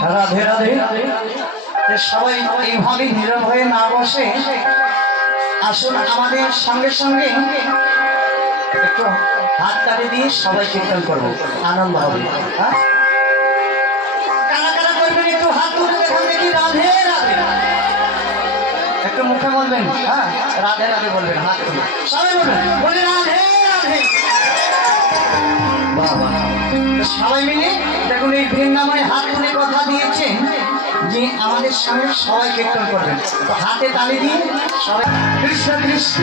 হরে রাধে রাধে। সবাই এইভাবে নীরব হয়ে না বসে আসুন আমাদের সঙ্গে সঙ্গে একটু হাত তালি দিয়ে সবাই কীর্তন করব আনন্দ হবে হ্যাঁ মুখে বলবেন হ্যাঁ? রাধে রাধে বলবেন, হাত তুলে। সবাই বলবেন, বলে রাধে রাধে। সবাই মিলে দেখুন, এই বৃন্দাবনে হাত তুলে কথা দিয়েছেন যে আমাদের সঙ্গে সবাই কীর্তন করবেন। তো হাতে তালি দিয়ে সবাই কৃষ্ণ কৃষ্ণ